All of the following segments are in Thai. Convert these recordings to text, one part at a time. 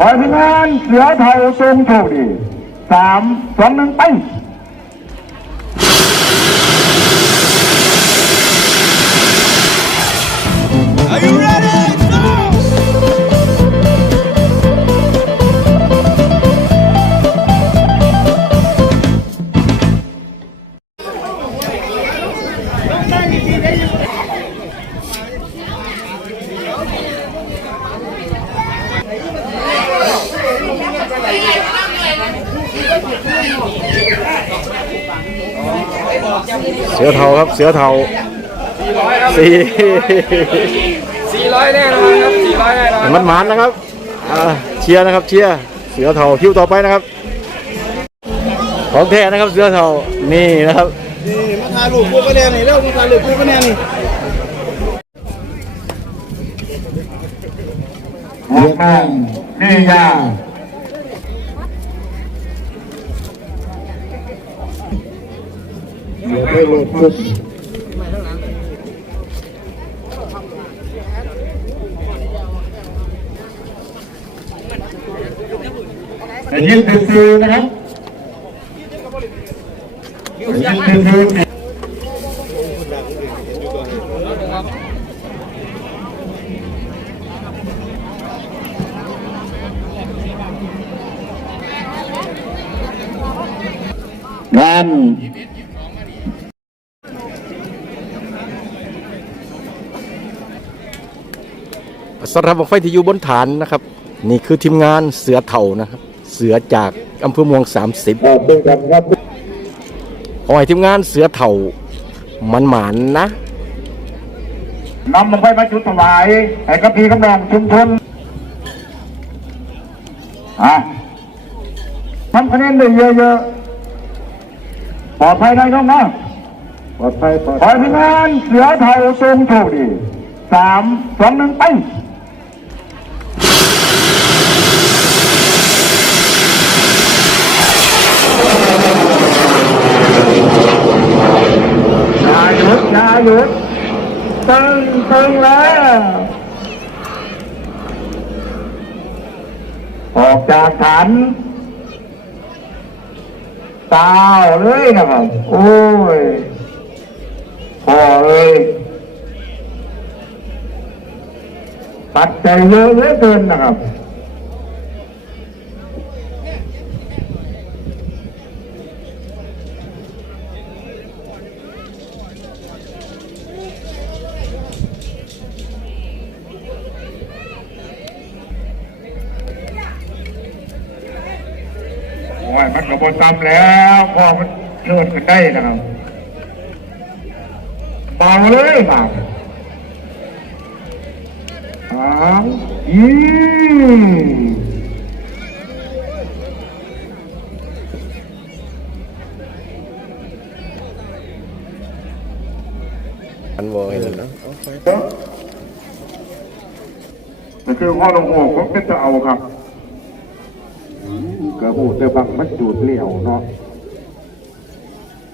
ขอทีมงานเสือเทาทรงโชคดีสามสองหนึ่งไป เสือเทาครับ เสือเทาสี่สี่ร้อยแน่นอนครับสี่ร้อยแน่นอนมันหมานนะครับอ่าเชียร์นะครับเชียร์เสือเทาคิวต่อไปนะครับ ของแท้นะครับเสือเทานี่นะครับนี่มาถ่ายรูปคู่กันแน่นี่เร็วมาถ่ายรูปคู่กันแน่นี่เรียกแม่นี่ยา เดี๋ยวไปโหลดปุ๊บแต่ยินซื่อนะครับยินซื่งาน สำหรับบังไฟที่อยู่บนฐานนะครับ นี่คือทีมงานเสือเทานะครับ เสือจากอำเภอเมือง 30บอกด้วยกันครับขอให้ทีมงานเสือเทามันหมานนะนำลงไปมาจุดถวายให้กับพี่กำลังชุมชนอะทำคะแนนได้เยอะๆปลอดภัยได้น้องนะปลอดภัยปลอดภัยทีมงานเสือเทาทรงโชคดีสามสองหนึ่งไป อย่าหยุดอย่าหยุด ตึงตึงแล้ว ออกจากฐานตาวเลยนะครับ โอ้ยพอเลยปัดใจเยอะเหลือเกินนะครับ โอ้ยมันกระโดดซ้ำแล้วพอมันเลื่อนขึ้นได้นะครับเบาเลยเบาสามอืมอันวอเห็นแล้วนี่คือข้อลงโอ้ผมก็จะเอาครับ กระหูแต่บางมันจูดเลี้ยวเนาะ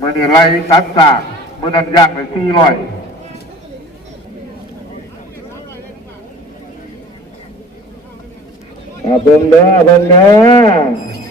มื่อนี่ไรตัดสากมื่อนั้นยากไปสี่ร้อยเบิ่งเด้อเบิ่งเด้อ